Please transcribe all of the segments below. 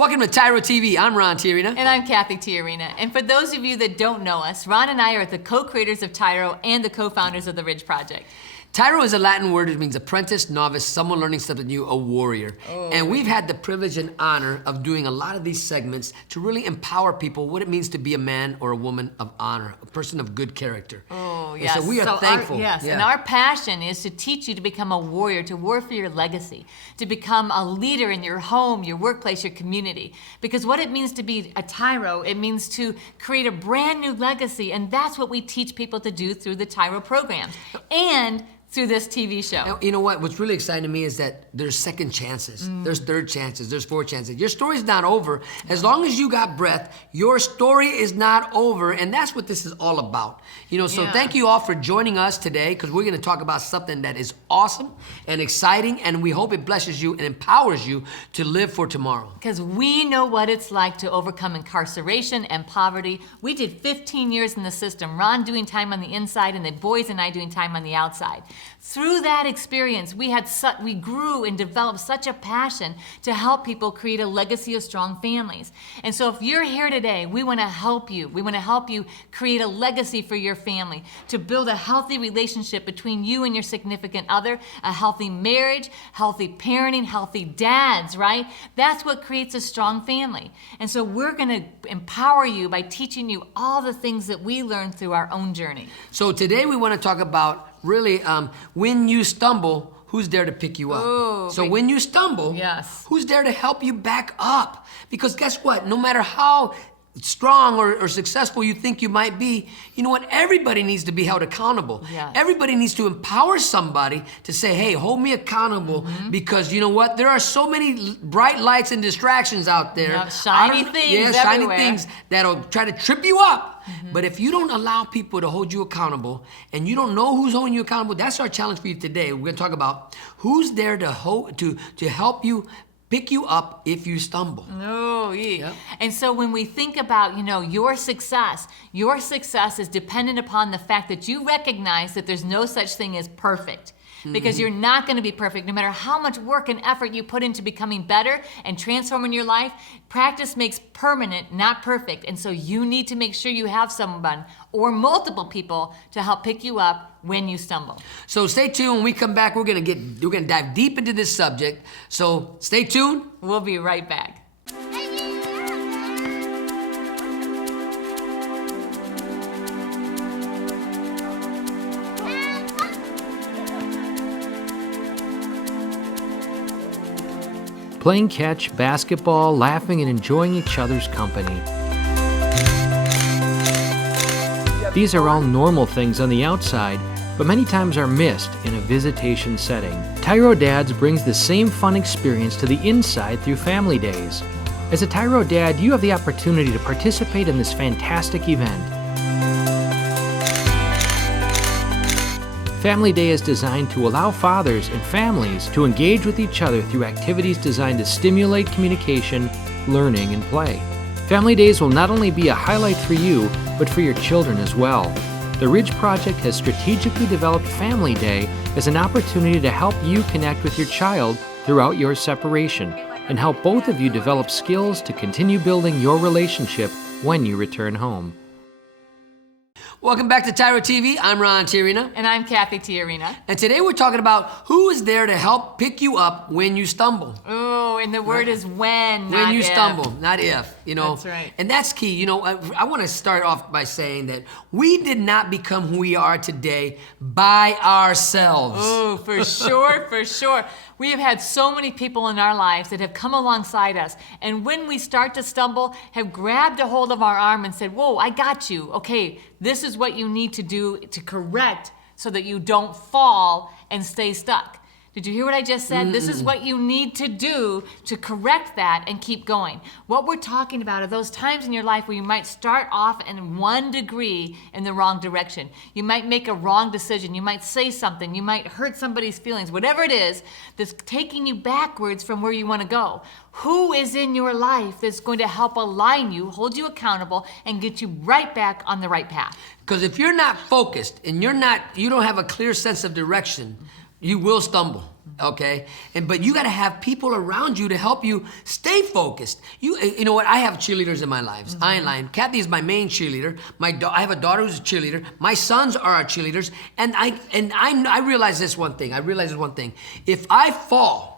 Welcome to TYRO TV. I'm Ron Tijerina. And I'm Cathy Tijerina. And for those of you that don't know us, Ron and I are the co-creators of TYRO and the co-founders of the Ridge Project. TYRO is a Latin word. It means apprentice, novice, someone learning something new, a warrior. And we've had the privilege and honor of doing a lot of these segments to really empower people what it means to be a man or a woman of honor, a person of good character. Oh, And yes. so we are thankful. And our passion is to teach you to become a warrior, to war for your legacy, to become a leader in your home, your workplace, your community. Because what it means to be a TYRO, it means to create a brand new legacy, and that's what we teach people to do through the TYRO programs. And through this TV show. You know what? What's really exciting to me is that there's second chances, there's third chances, there's fourth chances. Your story's not over. As long as you got breath, your story is not over, and that's what this is all about. You know, so thank you all for joining us today, because we're gonna talk about something that is awesome and exciting, and we hope it blesses you and empowers you to live for tomorrow. Because we know what it's like to overcome incarceration and poverty. We did 15 years in the system, Ron doing time on the inside and the boys and I doing time on the outside. Through that experience, we grew and developed such a passion to help people create a legacy of strong families. And so if you're here today, we want to help you. We want to help you create a legacy for your family, to build a healthy relationship between you and your significant other, a healthy marriage, healthy parenting, healthy dads, right? That's what creates a strong family. And so we're going to empower you by teaching you all the things that we learned through our own journey. So today we want to talk about really, when you stumble, who's there to pick you up? Oh, so when you stumble, who's there to help you back up? Because guess what? No matter how strong or successful you think you might be, you know what? Everybody needs to be held accountable. Everybody needs to empower somebody to say, hey, hold me accountable, because you know what? There are so many bright lights and distractions out there. Shiny things shiny everywhere. things that'll try to trip you up. But if you don't allow people to hold you accountable, and you don't know who's holding you accountable, that's our challenge for you today. We're gonna talk about who's there to help you pick you up if you stumble. And so when we think about, your success is dependent upon the fact that you recognize that there's no such thing as perfect. Because you're not going to be perfect. No matter how much work and effort you put into becoming better and transforming your life, practice makes permanent, not perfect. And so you need to make sure you have someone or multiple people to help pick you up when you stumble. So stay tuned. When we come back, we're gonna dive deep into this subject. So stay tuned. We'll be right back. Playing catch, basketball, laughing, and enjoying each other's company. These are all normal things on the outside, but many times are missed in a visitation setting. TYRO Dads brings the same fun experience to the inside through Family Days. As a TYRO Dad, you have the opportunity to participate in this fantastic event. Family Day is designed to allow fathers and families to engage with each other through activities designed to stimulate communication, learning, and play. Family Days will not only be a highlight for you, but for your children as well. The Ridge Project has strategically developed Family Day as an opportunity to help you connect with your child throughout your separation and help both of you develop skills to continue building your relationship when you return home. Welcome back to TYRO TV. I'm Ron Tijerina. And I'm Cathy Tijerina. And today we're talking about who is there to help pick you up when you stumble. Oh, and the word is when, not when you if. Stumble, not if. That's right. And that's key. I want to start off by saying that we did not become who we are today by ourselves. Oh, for sure, for sure. We have had so many people in our lives that have come alongside us, and when we start to stumble, have grabbed a hold of our arm and said, whoa, I got you. Okay, this is what you need to do to correct so that you don't fall and stay stuck. Did you hear what I just said? This is what you need to do to correct that and keep going. What we're talking about are those times in your life where you might start off in 1 degree in the wrong direction. You might make a wrong decision. You might say something. You might hurt somebody's feelings. Whatever it is that's taking you backwards from where you want to go. Who is in your life that's going to help align you, hold you accountable, and get you right back on the right path? Because if you're not focused and you don't have a clear sense of direction, You will stumble, okay? But you got to have people around you to help you stay focused. You know what? I have cheerleaders in my lives. I ain't lying. Kathy is my main cheerleader. I have a daughter who's a cheerleader. My sons are our cheerleaders. And I realize this one thing. If I fall,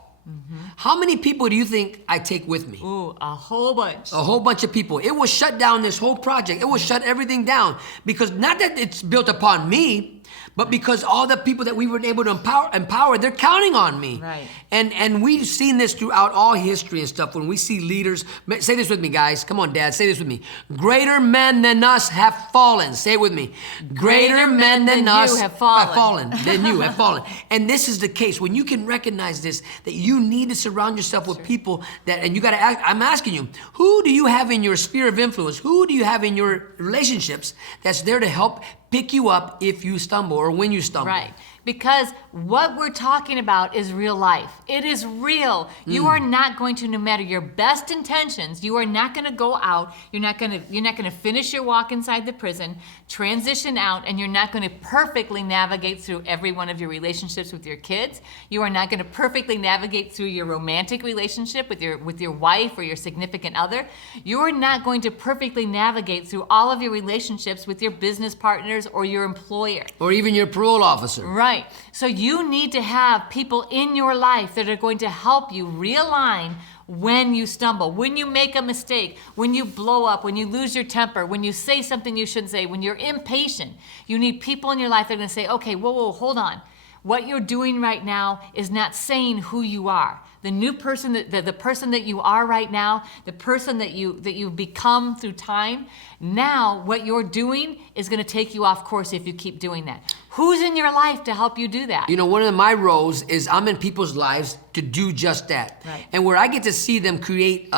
how many people do you think I take with me? Ooh, a whole bunch. A whole bunch of people. It will shut down this whole project. It will shut everything down. Because not that it's built upon me, but because all the people that we were able to empower, they're counting on me. Right. And we've seen this throughout all history and stuff. When we see leaders, say this with me, guys. Come on, Dad, say this with me. Greater men than us have fallen. Say it with me. Greater men than us have fallen. Than you have fallen. And this is the case. When you can recognize this, that you need to surround yourself with people that, and you got to ask, I'm asking you, who do you have in your sphere of influence? Who do you have in your relationships that's there to help pick you up if you stumble or when you stumble? Right. Because what we're talking about is real life. It is real. You are not going to, no matter your best intentions, you are not going to go out. You're not going to finish your walk inside the prison, transition out, and you're not going to perfectly navigate through every one of your relationships with your kids. You are not going to perfectly navigate through your romantic relationship with your wife or your significant other. You are not going to perfectly navigate through all of your relationships with your business partners or your employer. Or even your parole officer. Right. So you need to have people in your life that are going to help you realign when you stumble, when you make a mistake, when you blow up, when you lose your temper, when you say something you shouldn't say, when you're impatient. You need people in your life that are going to say, okay, whoa, hold on. What you're doing right now is not saying who you are. The new person, the person that you are right now, the person that you've become through time, now what you're doing is going to take you off course if you keep doing that. Who's in your life to help you do that? You know, one of my roles is I'm in people's lives to do just that. Right. And where I get to see them create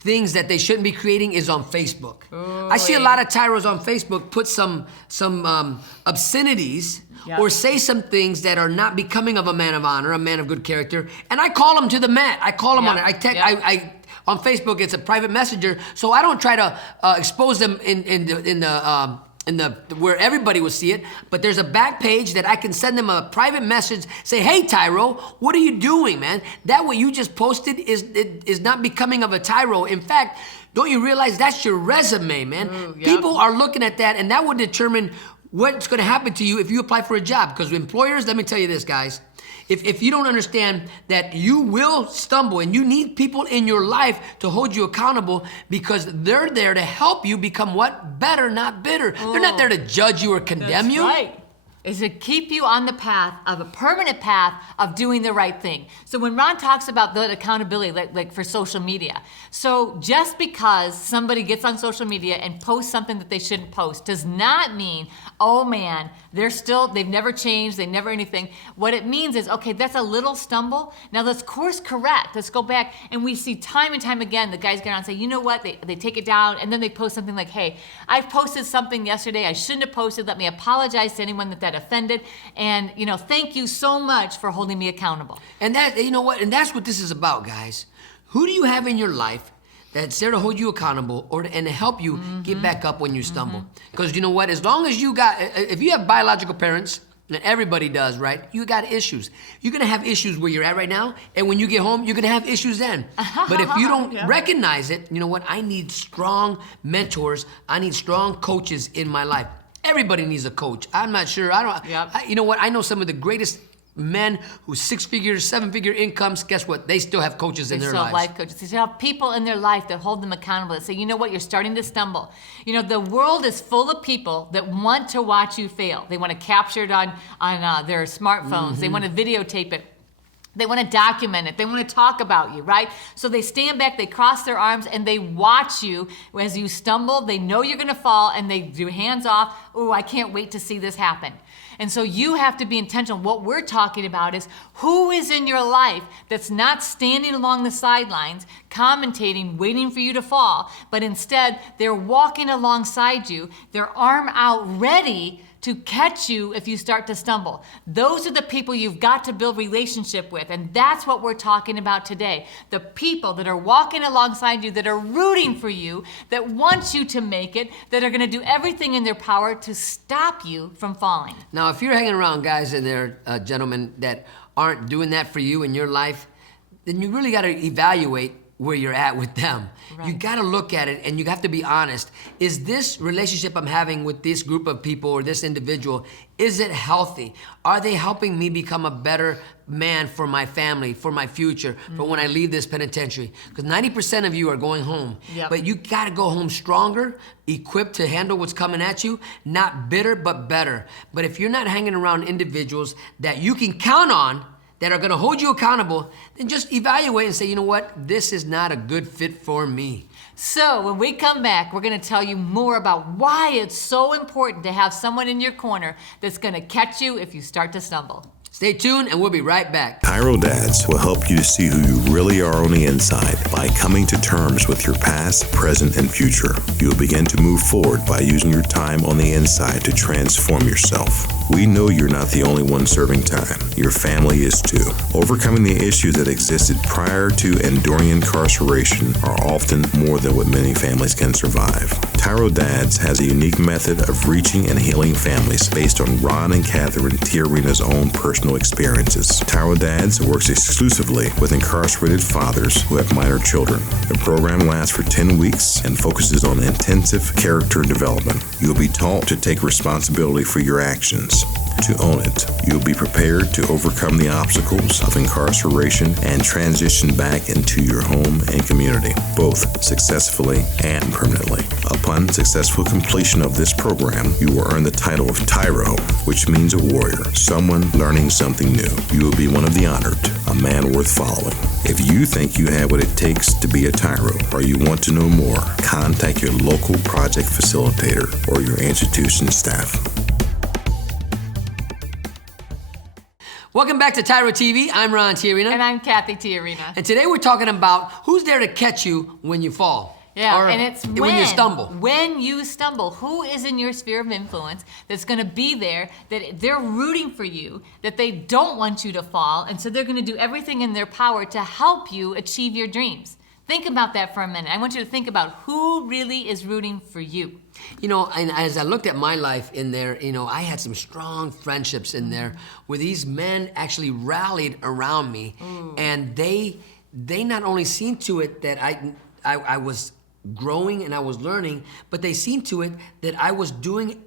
things that they shouldn't be creating is on Facebook. Oh, I see a lot of tyros on Facebook put some obscenities. Yep. Or say some things that are not becoming of a man of honor, a man of good character, and I call them to the mat. I call them Yep. on it. I text. Yep. I on Facebook. It's a private messenger, so I don't try to expose them in the where everybody will see it. But there's a back page that I can send them a private message. Say, hey Tyro, what are you doing, man? That what you just posted is not becoming of a Tyro. In fact, don't you realize that's your resume, man? Ooh, yep. People are looking at that, and that would determine what's going to happen to you if you apply for a job. Because employers, let me tell you this, guys. If you don't understand that you will stumble and you need people in your life to hold you accountable because they're there to help you become what? Better, not bitter. They're not there to judge you or condemn you. Right. Is to keep you on the path of a permanent path of doing the right thing. So when Ron talks about the accountability, like for social media, so just because somebody gets on social media and posts something that they shouldn't post does not mean, oh man, they've never changed, they never anything. What it means is, okay, that's a little stumble. Now let's course correct. Let's go back. And we see time and time again, the guys get on and say, you know what? They take it down and then they post something like, hey, I posted something yesterday I shouldn't have posted. Let me apologize to anyone that offended. And, thank you so much for holding me accountable. And that, you know what? And that's what this is about, guys. Who do you have in your life that's there to hold you accountable and to help you get back up when you stumble? Because you know what? As long as if you have biological parents, and everybody does, right? You got issues. You're gonna have issues where you're at right now, and when you get home, you're gonna have issues then. But if you don't recognize it, you know what? I need strong mentors. I need strong coaches in my life. Everybody needs a coach. I'm not sure. You know what? I know some of the greatest men who 6-figure, 7-figure incomes. Guess what? They still have coaches in their lives. They still have life coaches. They still have people in their life that hold them accountable. That say, you know what? You're starting to stumble. The world is full of people that want to watch you fail. They want to capture it on their smartphones. They want to videotape it. They want to document it. They want to talk about you, right? So they stand back, they cross their arms, and they watch you as you stumble. They know you're going to fall, and they do hands off. Oh, I can't wait to see this happen. And so you have to be intentional. What we're talking about is who is in your life that's not standing along the sidelines, commentating, waiting for you to fall, but instead they're walking alongside you, their arm out ready to catch you if you start to stumble. Those are the people you've got to build relationship with, and that's what we're talking about today. The people that are walking alongside you, that are rooting for you, that want you to make it, that are gonna do everything in their power to stop you from falling. Now, if you're hanging around guys in there, gentlemen, that aren't doing that for you in your life, then you really gotta evaluate where you're at with them. Right. You gotta look at it and you have to be honest. Is this relationship I'm having with this group of people or this individual, is it healthy? Are they helping me become a better man for my family, for my future, for when I leave this penitentiary? Because 90% of you are going home, but you gotta go home stronger, equipped to handle what's coming at you, not bitter, but better. But if you're not hanging around individuals that you can count on, that are gonna hold you accountable, then just evaluate and say, you know what, this is not a good fit for me. So when we come back, we're gonna tell you more about why it's so important to have someone in your corner that's gonna catch you if you start to stumble. Stay tuned and we'll be right back. TYRO Dads will help you to see who you really are on the inside by coming to terms with your past, present, and future. You'll begin to move forward by using your time on the inside to transform yourself. We know you're not the only one serving time. Your family is too. Overcoming the issues that existed prior to and during incarceration are often more than what many families can survive. TYRO Dads has a unique method of reaching and healing families based on Ron and Cathy Tijerina's own personal experiences. TYRO Dads works exclusively with incarcerated fathers who have minor children. The program lasts for 10 weeks and focuses on intensive character development. You'll be taught to take responsibility for your actions, to own it. You'll be prepared to overcome the obstacles of incarceration and transition back into your home and community, both successfully and permanently. Upon successful completion of this program, you will earn the title of TYRO, which means a warrior, someone learning something new. You will be one of the honored, a man worth following. If you think you have what it takes to be a TYRO, or you want to know more, contact your local project facilitator or your institution staff. Welcome back to TYRO TV. I'm Ron Tijerina. And I'm Cathy Tijerina. And today we're talking about who's there to catch you when you fall. Yeah, or and it's when you stumble. When you stumble, who is in your sphere of influence that's going to be there, that they're rooting for you, that they don't want you to fall, and so they're going to do everything in their power to help you achieve your dreams. Think about that for a minute. I want you to think about who really is rooting for you. You know, and as I looked at my life in there, you know, I had some strong friendships in there where these men actually rallied around me, and they not only seen to it that I was growing and I was learning, but they seen to it that I was doing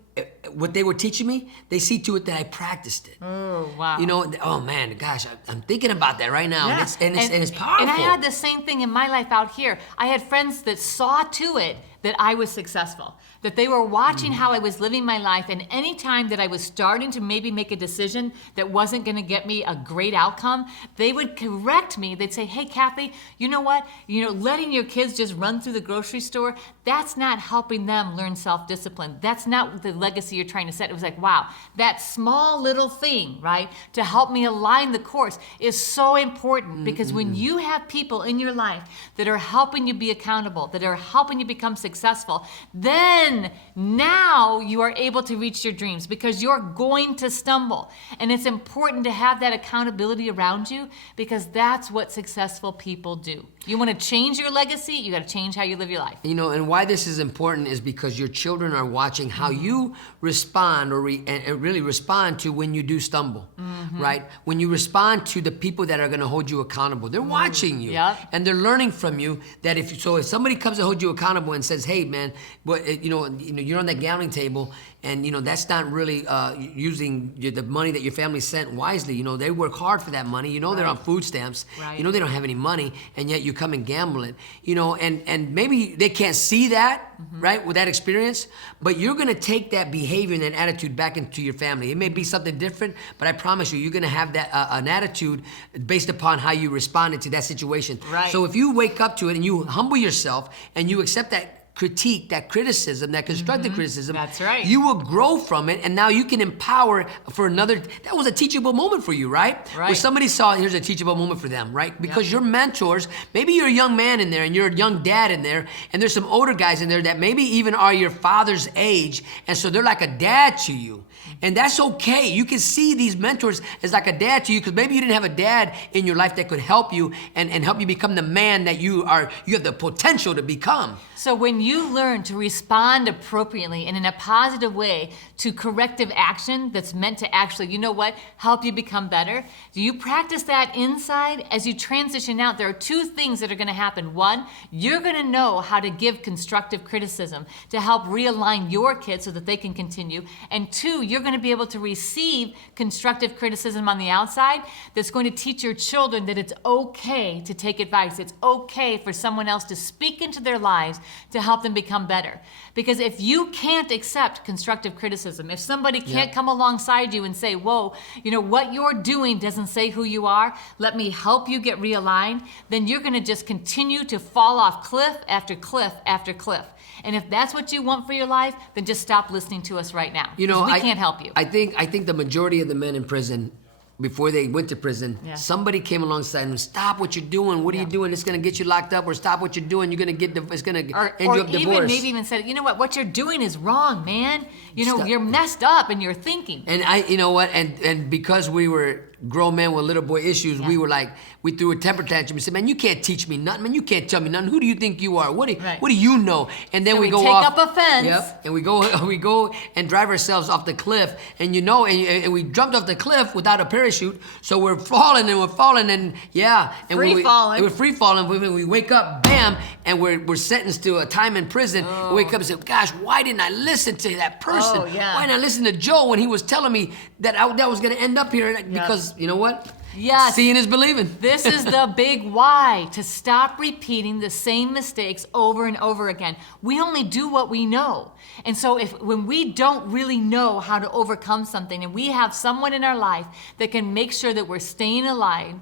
what they were teaching me. They see to it that I practiced it. Oh, wow. You know, oh man, gosh, I'm thinking about that right now, Yeah. and it's powerful. And I had the same thing in my life out here. I had friends that saw to it that I was successful, that they were watching how I was living my life, and any time that I was starting to maybe make a decision that wasn't gonna get me a great outcome, they would correct me. They'd say, hey, Cathy, you know what? You know, letting your kids just run through the grocery store, that's not helping them learn self-discipline. That's not the legacy you're trying to set. It was like, wow, that small little thing, right, to help me align the course is so important, because when you have people in your life that are helping you be accountable, that are helping you become successful, then now you are able to reach your dreams, because you're going to stumble. And it's important to have that accountability around you, because that's what successful people do. You want to change your legacy, you got to change how you live your life. You know, and why this is important is because your children are watching how you respond and really respond to when you do stumble, right? When you respond to the people that are going to hold you accountable. They're watching you, and they're learning from you. That if somebody comes to hold you accountable and says, hey man, but you know you're on that gambling table, and you know that's not really using the money that your family sent wisely. You know, they work hard for that money. You know, they're on food stamps. You know, they don't have any money, and yet you come and gamble it. You know, and maybe they can't see that, right, with that experience, but you're gonna take that behavior and that attitude back into your family. It may be something different, but I promise you, you're gonna have that an attitude based upon how you responded to that situation. So if you wake up to it and you humble yourself and you accept that critique, that criticism, that constructive criticism, that's right, you will grow from it, and now you can empower for another. That was a teachable moment for you, right? Where somebody saw, here's a teachable moment for them, right? Because your mentors, maybe you're a young man in there and you're a young dad in there, and there's some older guys in there that maybe even are your father's age, and so they're like a dad to you. And that's okay. You can see these mentors as like a dad to you, because maybe you didn't have a dad in your life that could help you and help you become the man that you have the potential to become. So when you learn to respond appropriately and in a positive way to corrective action that's meant to actually, you know what, help you become better, do you practice that inside? As you transition out, there are two things that are gonna happen. One, you're gonna know how to give constructive criticism to help realign your kids so that they can continue. And two, you're gonna be able to receive constructive criticism on the outside that's going to teach your children that it's okay to take advice. It's okay for someone else to speak into their lives to help them become better. Because if you can't accept constructive criticism, if somebody can't come alongside you and say, whoa, you know, what you're doing doesn't say who you are, let me help you get realigned, then you're gonna just continue to fall off cliff after cliff after cliff. And if that's what you want for your life, then just stop listening to us right now. You know, we can't help you. I think the majority of the men in prison, before they went to prison, somebody came alongside them. Stop what you're doing. What are you doing? It's gonna get you locked up. Or stop what you're doing. You're gonna it's gonna end you up divorced. Maybe even said, you know what you're doing is wrong, man. You know, you're messed up in your thinking. And you know what? And because we were grown men with little boy issues, we were like, we threw a temper tantrum and said, man, you can't teach me nothing, man. You can't tell me nothing. Who do you think you are? What do you know? And then so we go take off. up offense. Yep. And we go and drive ourselves off the cliff. And you know, and we jumped off the cliff without a parachute. So we're falling and Free falling. We're free falling. We wake up, bam, and we're sentenced to a time in prison. We wake up and say, gosh, why didn't I listen to that person? Oh, yeah. Why didn't I listen to Joe when he was telling me that I was gonna end up here? Because you know what? Yes. Seeing is believing. This is the big why, to stop repeating the same mistakes over and over again. We only do what we know. And so when we don't really know how to overcome something, and we have someone in our life that can make sure that we're staying aligned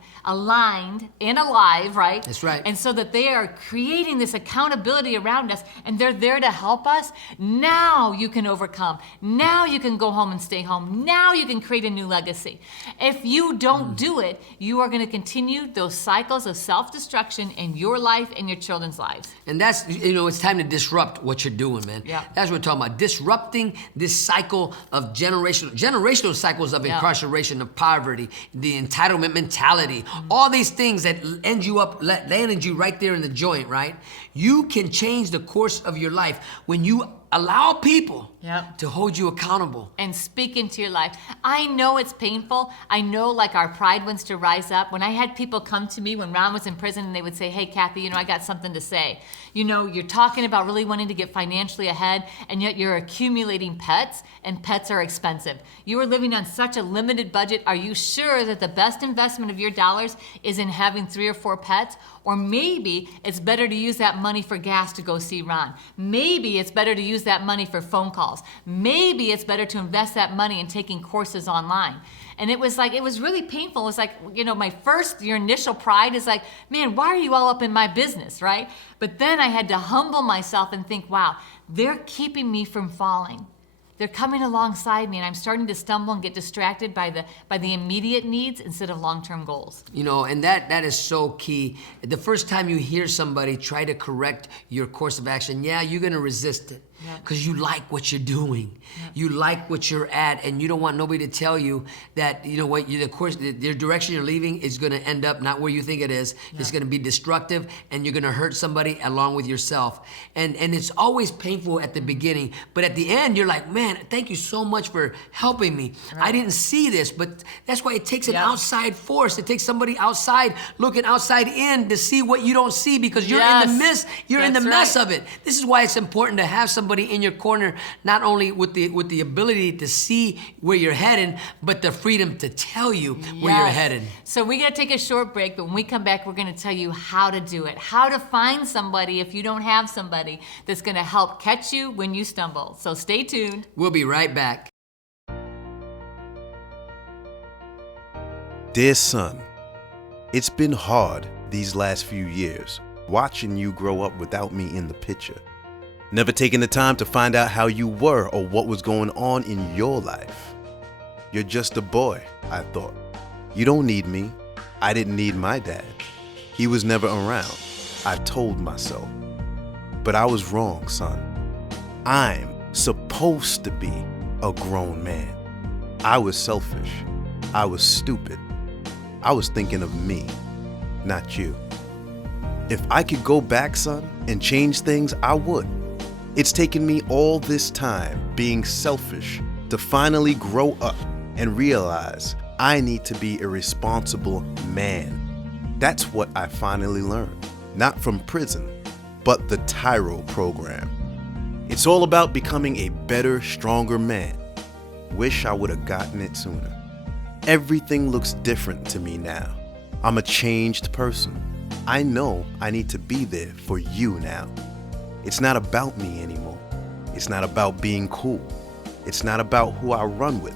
and alive, right? That's right. And so that they are creating this accountability around us, and they're there to help us, now you can overcome. Now you can go home and stay home. Now you can create a new legacy. If you don't do it, you are going to continue those cycles of self-destruction in your life and your children's lives. And that's, you know, it's time to disrupt what you're doing, man. Yeah. That's what we're talking about. Disrupting this cycle of generational cycles of incarceration, of poverty, the entitlement mentality, all these things that landed you right there in the joint, right? You can change the course of your life when you allow people to hold you accountable. And speak into your life. I know it's painful. I know, like, our pride wants to rise up. When I had people come to me when Ron was in prison and they would say, hey, Cathy, you know, I got something to say. You know, you're talking about really wanting to get financially ahead, and yet you're accumulating pets, and pets are expensive. You are living on such a limited budget. Are you sure that the best investment of your dollars is in having 3 or 4 pets? Or maybe it's better to use that money for gas to go see Ron. Maybe it's better to use that money for phone calls. Maybe it's better to invest that money in taking courses online. And it was really painful. It was like, you know, your initial pride is like, man, why are you all up in my business, right? But then I had to humble myself and think, wow, they're keeping me from falling. They're coming alongside me, and I'm starting to stumble and get distracted by the immediate needs instead of long-term goals. You know, and that is so key. The first time you hear somebody try to correct your course of action, you're gonna resist it. Because you like what you're doing. You like what you're at, and you don't want nobody to tell you that, you know what, the direction you're leaving is gonna end up not where you think it is. It's gonna be destructive, and you're gonna hurt somebody along with yourself. And it's always painful at the beginning, but at the end, you're like, man, thank you so much for helping me. I didn't see this, but that's why it takes an outside force. It takes somebody outside, looking outside in to see what you don't see, because you're in the mess, you're in the mess of it. This is why it's important to have somebody in your corner, not only with the ability to see where you're heading, but the freedom to tell you where you're headed. So we got to take a short break, but when we come back, we're going to tell you how to do it, how to find somebody if you don't have somebody that's going to help catch you when you stumble. So stay tuned. We'll be right back. Dear son, it's been hard these last few years, watching you grow up without me in the picture. Never taking the time to find out how you were or what was going on in your life. You're just a boy, I thought. You don't need me. I didn't need my dad. He was never around, I told myself. But I was wrong, son. I'm supposed to be a grown man. I was selfish. I was stupid. I was thinking of me, not you. If I could go back, son, and change things, I would. It's taken me all this time being selfish to finally grow up and realize I need to be a responsible man. That's what I finally learned, not from prison, but the TYRO program. It's all about becoming a better, stronger man. Wish I would have gotten it sooner. Everything looks different to me now. I'm a changed person. I know I need to be there for you now. It's not about me anymore. It's not about being cool. It's not about who I run with.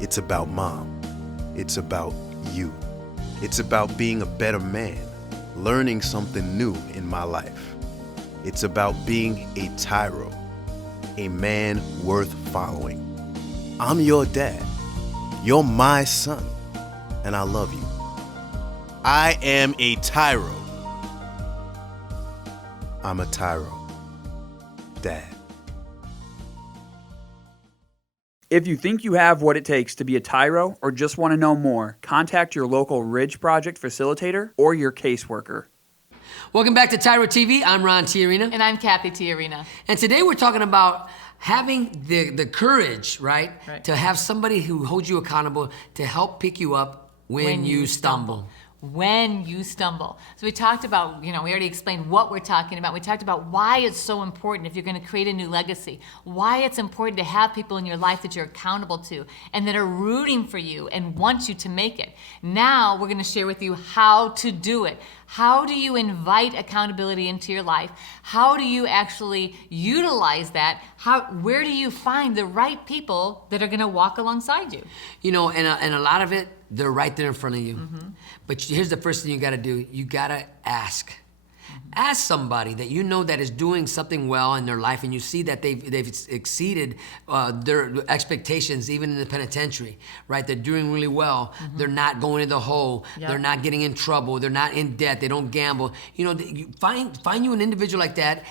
It's about Mom. It's about you. It's about being a better man, learning something new in my life. It's about being a TYRO, a man worth following. I'm your dad. You're my son, and I love you. I am a TYRO. I'm a TYRO. Dad. If you think you have what it takes to be a TYRO or just want to know more, contact your local Ridge Project facilitator or your caseworker. Welcome back to TYRO TV. I'm Ron Tijerina. And I'm Cathy Tijerina. And today we're talking about having the courage, right? To have somebody who holds you accountable to help pick you up when you stumble. When you stumble. So we talked about, we already explained what we're talking about. We talked about why it's so important if you're going to create a new legacy, why it's important to have people in your life that you're accountable to and that are rooting for you and want you to make it. Now we're going to share with you how to do it. How do you invite accountability into your life? How do you actually utilize that? Where do you find the right people that are going to walk alongside you? And a lot of it, they're right there in front of you. But here's the first thing you gotta do. You gotta ask. Ask somebody that you know that is doing something well in their life and you see that they've exceeded their expectations even in the penitentiary, right? They're doing really well. They're not going in the hole. Yep. They're not getting in trouble. They're not in debt. They don't gamble. You find you an individual like that.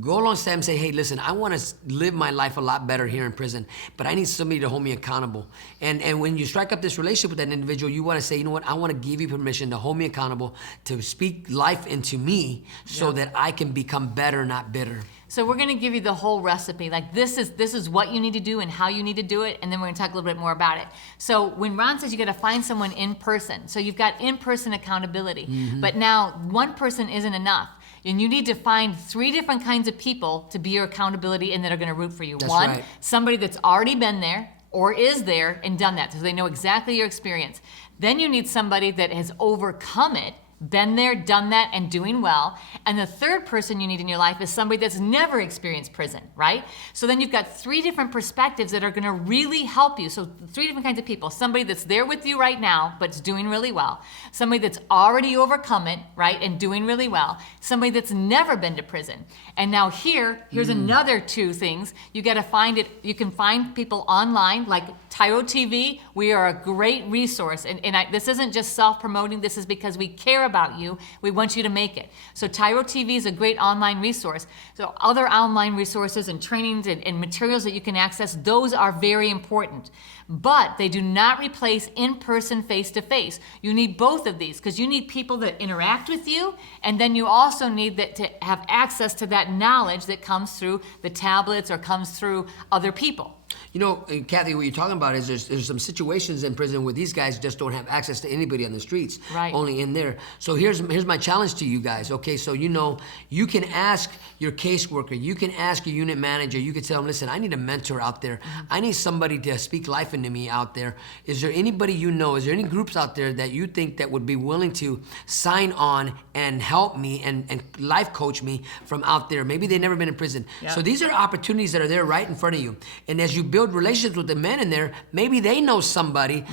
Go alongside and say, hey, listen, I want to live my life a lot better here in prison, but I need somebody to hold me accountable. And when you strike up this relationship with that individual, you want to say, you know what, I want to give you permission to hold me accountable, to speak life into me so that I can become better, not bitter. So we're going to give you the whole recipe. Like this is what you need to do and how you need to do it, and then we're going to talk a little bit more about it. So when Ron says you got to find someone in person, so you've got in-person accountability, but now one person isn't enough. And you need to find 3 different kinds of people to be your accountability and that are going to root for you. That's One, right. somebody that's already been there or is there and done that, so they know exactly your experience. Then you need somebody that has overcome it, been there, done that, and doing well. And the third person you need in your life is somebody that's never experienced prison, right? So then you've got 3 different perspectives that are gonna really help you. So 3 different kinds of people. Somebody that's there with you right now, but is doing really well. Somebody that's already overcome it, right, and doing really well. Somebody that's never been to prison. And now here's another 2 things. You gotta find it, you can find people online, like TYRO TV. We are a great resource. And this isn't just self-promoting, this is because we care about you. We want you to make it. So TYRO TV is a great online resource. So other online resources and trainings and materials that you can access, those are very important. But they do not replace in-person, face-to-face. You need both of these because you need people that interact with you, and then you also need that to have access to that knowledge that comes through the tablets or comes through other people. Cathy, what you're talking about is there's some situations in prison where these guys just don't have access to anybody on the streets, right? Only in there. So here's my challenge to you guys. Okay, so you can ask your caseworker, you can ask your unit manager, you can tell them, listen, I need a mentor out there. I need somebody to speak life into me out there. Is there anybody is there any groups out there that you think that would be willing to sign on and help me and life coach me from out there? Maybe they've never been in prison. Yep. So these are opportunities that are there right in front of you. And as you build relationships with the men in there, maybe they know somebody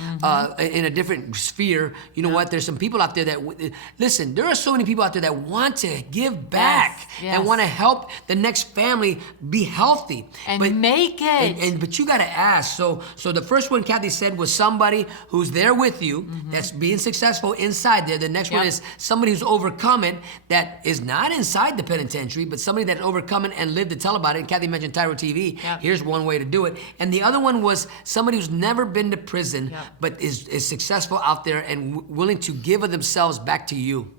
in a different sphere. You know what? There's some people out there that, listen, there are so many people out there that want to give back and want to help the next family be healthy. And make it. But you got to ask. So the first one Cathy said was somebody who's there with you, that's being successful inside there. The next one is somebody who's overcome it, that is not inside the penitentiary, but somebody that's overcome it and lived to tell about it. And Cathy mentioned TYRO TV. Yep. Here's one way to do it. And the other one was somebody who's never been to prison, but is successful out there and willing to give of themselves back to you,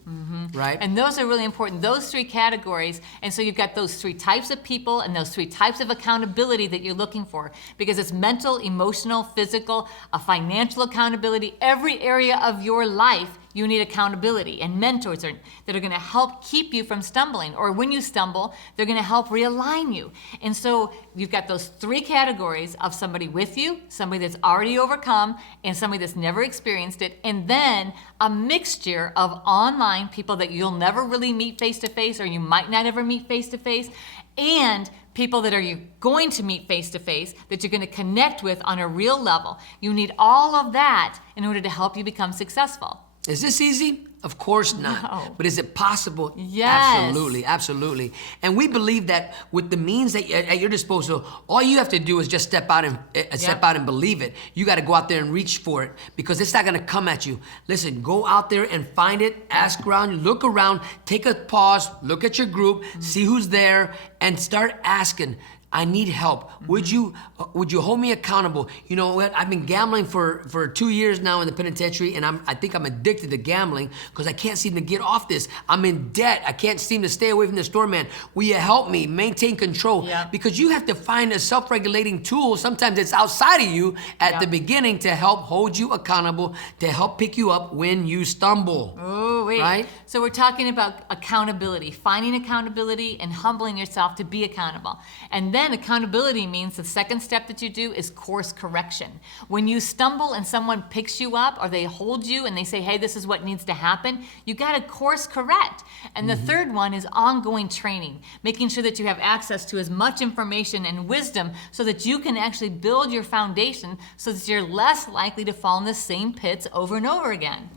right? And those are really important, those three categories. And so you've got those three types of people and those three types of accountability that you're looking for, because it's mental, emotional, physical, financial accountability. Every area of your life, you need accountability and mentors that are going to help keep you from stumbling. Or when you stumble, they're going to help realign you. And so you've got those three categories of somebody with you, somebody that's already overcome, and somebody that's never experienced it. And then a mixture of online people that you'll never really meet face to face, or you might not ever meet face to face, and people that you're going to meet face to face, that you're going to connect with on a real level. You need all of that in order to help you become successful. Is this easy? Of course not. No. But is it possible? Yes. Absolutely, absolutely. And we believe that with the means that at your disposal, all you have to do is just step out and believe it. You got to go out there and reach for it, because it's not going to come at you. Listen, go out there and find it. Ask around, look around, take a pause, look at your group, see who's there, and start asking. I need help. Would you hold me accountable? You know what? I've been gambling for 2 years now in the penitentiary, and I think I'm addicted to gambling because I can't seem to get off this. I'm in debt. I can't seem to stay away from this doorman. Will you help me maintain control? Yeah. Because you have to find a self-regulating tool. Sometimes it's outside of you at the beginning to help hold you accountable, to help pick you up when you stumble. Oh, wait. Right? So we're talking about accountability, finding accountability and humbling yourself to be accountable. And then accountability means the second step that you do is course correction. When you stumble and someone picks you up, or they hold you and they say, hey, this is what needs to happen, you got to course correct. And the third one is ongoing training, making sure that you have access to as much information and wisdom so that you can actually build your foundation so that you're less likely to fall in the same pits over and over again.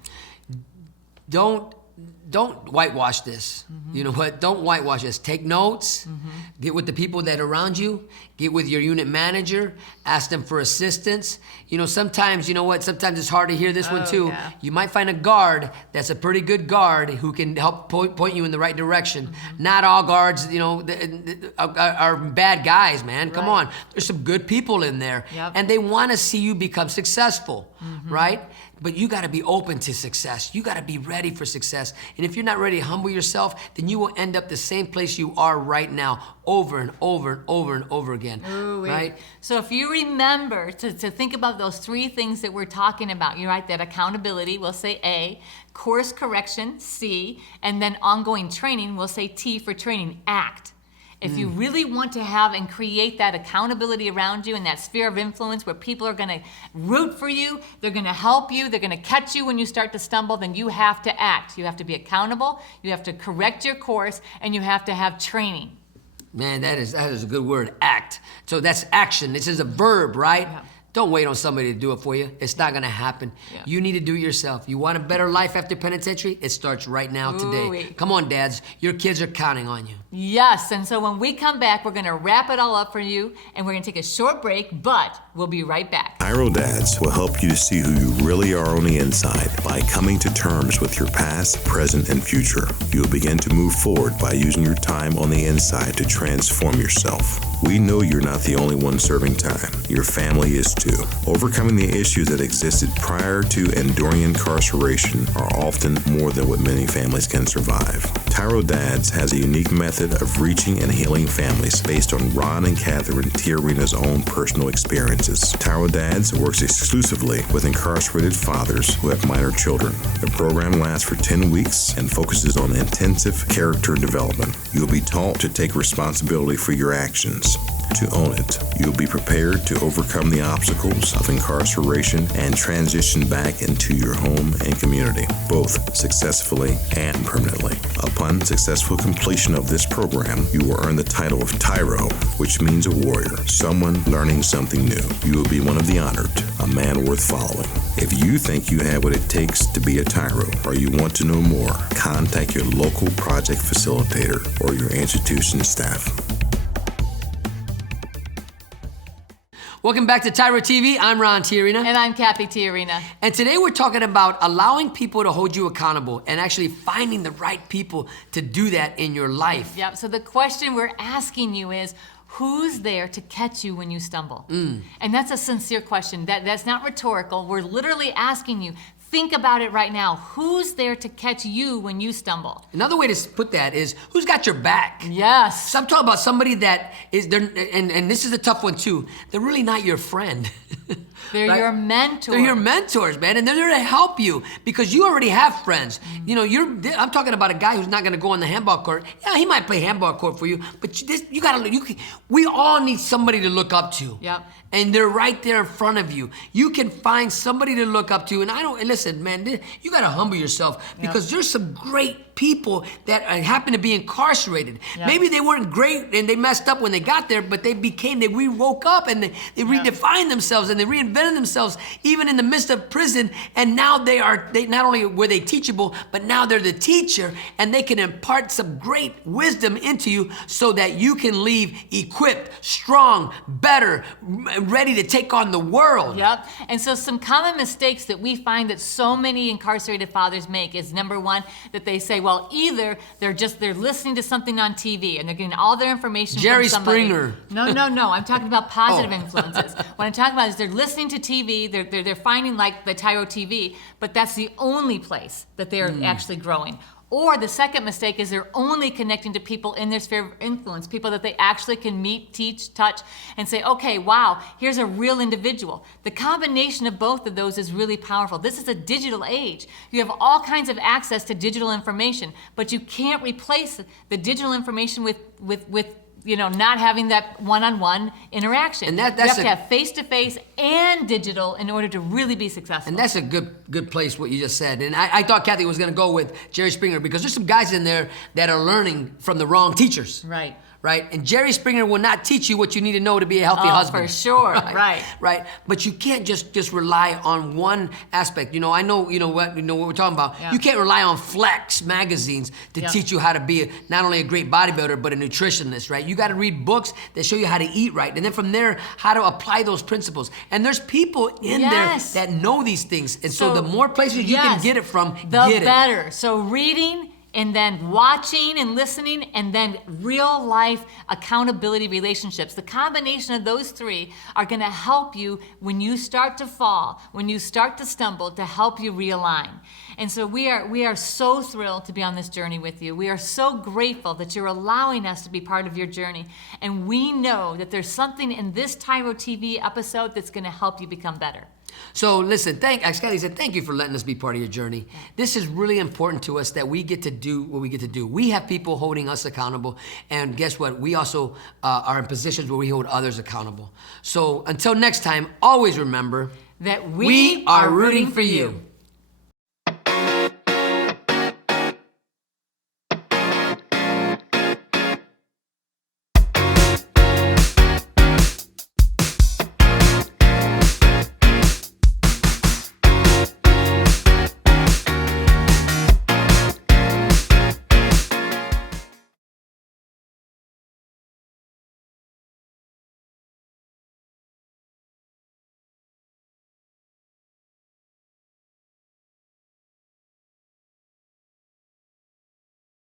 Don't whitewash this. You know what? Don't whitewash this. Take notes. Get with the people that are around you. Get with your unit manager. Ask them for assistance. You know, sometimes, you know what? Sometimes it's hard to hear this one too. Yeah. You might find a guard that's a pretty good guard who can help point you in the right direction. Not all guards, you know, are bad guys, man. Come on. There's some good people in there. Yep. And they want to see you become successful, right? But you got to be open to success. You got to be ready for success. And if you're not ready to humble yourself, then you will end up the same place you are right now, over and over and over and over again. Ooh, right? So if you remember to think about those three things that we're talking about, you're right, that accountability, we'll say A, course correction, C, and then ongoing training, we'll say T for training, act. If you really want to have and create that accountability around you and that sphere of influence where people are going to root for you, they're going to help you, they're going to catch you when you start to stumble, then you have to act. You have to be accountable, you have to correct your course, and you have to have training. Man, that is a good word, act. So that's action. This is a verb, right? Yeah. Don't wait on somebody to do it for you. It's not gonna happen. Yeah. You need to do it yourself. You want a better life after penitentiary? It starts right now today. Ooh-wee. Come on, dads. Your kids are counting on you. Yes, and so when we come back, we're going to wrap it all up for you, and we're going to take a short break, but we'll be right back. TYRO Dads will help you to see who you really are on the inside by coming to terms with your past, present, and future. You'll begin to move forward by using your time on the inside to transform yourself. We know you're not the only one serving time. Your family is too. Overcoming the issues that existed prior to and during incarceration are often more than what many families can survive. TYRO Dads has a unique method of reaching and healing families based on Ron and Cathy Tijerina's own personal experiences. TYRO Dads works exclusively with incarcerated fathers who have minor children. The program lasts for 10 weeks and focuses on intensive character development. You'll be taught to take responsibility for your actions, to own it. You'll be prepared to overcome the obstacles of incarceration and transition back into your home and community, both successfully and permanently. Upon successful completion of this program, you will earn the title of TYRO, which means a warrior, someone learning something new. You will be one of the honored, a man worth following. If you think you have what it takes to be a TYRO, or you want to know more, contact your local project facilitator or your institution staff. Welcome back to TYRO TV. I'm Ron Tijerina. And I'm Cathy Tijerina. And today we're talking about allowing people to hold you accountable and actually finding the right people to do that in your life. Yep, so the question we're asking you is, who's there to catch you when you stumble? And that's a sincere question. That's not rhetorical. We're literally asking you, think about it right now. Who's there to catch you when you stumble? Another way to put that is, who's got your back? Yes. So I'm talking about somebody that is there, and this is a tough one too. They're really not your friend. They're right? your mentor. They're your mentors, man, and they're there to help you because you already have friends. You know, I'm talking about a guy who's not going to go on the handball court. Yeah, he might play handball court for you, but we all need somebody to look up to. Yep. And they're right there in front of you. You can find somebody to look up to. And listen, man, you got to humble yourself because there's some great people that happen to be incarcerated. Yep. Maybe they weren't great and they messed up when they got there, but they woke up and they redefined themselves and they reinvented themselves even in the midst of prison. And now they not only were they teachable, but now they're the teacher and they can impart some great wisdom into you so that you can leave equipped, strong, better, ready to take on the world. Yep. And so some common mistakes that we find that so many incarcerated fathers make is, number one, that they say, well, either they're listening to something on TV and they're getting all their information Jerry from somebody. Springer. No. I'm talking about positive influences. What I'm talking about is they're listening to TV, they're finding like the TYRO TV, but that's the only place that they're actually growing. Or the second mistake is they're only connecting to people in their sphere of influence, people that they actually can meet, teach, touch, and say, okay, wow, here's a real individual. The combination of both of those is really powerful. This is a digital age. You have all kinds of access to digital information, but you can't replace the digital information with not having that one-on-one interaction. And you have to have face-to-face and digital in order to really be successful. And that's a good place, what you just said. And I thought Cathy was going to go with Jerry Springer because there's some guys in there that are learning from the wrong teachers. Right. Right? And Jerry Springer will not teach you what you need to know to be a healthy husband. For sure, right. Right. But you can't just rely on one aspect. I know what we're talking about. Yeah. You can't rely on Flex magazines to teach you how to be not only a great bodybuilder, but a nutritionist, right? You got to read books that show you how to eat right. And then from there, how to apply those principles. And there's people in there that know these things. And so the more places you can get it from, the better. So reading, and then watching and listening, and then real life accountability relationships. The combination of those three are gonna help you when you start to fall, when you start to stumble, to help you realign. And so we are so thrilled to be on this journey with you. We are so grateful that you're allowing us to be part of your journey. And we know that there's something in this TYRO TV episode that's gonna help you become better. So listen, Cathy said, thank you for letting us be part of your journey. This is really important to us that we get to do what we get to do. We have people holding us accountable, and guess what? We also are in positions where we hold others accountable. So until next time, always remember that we are rooting for you.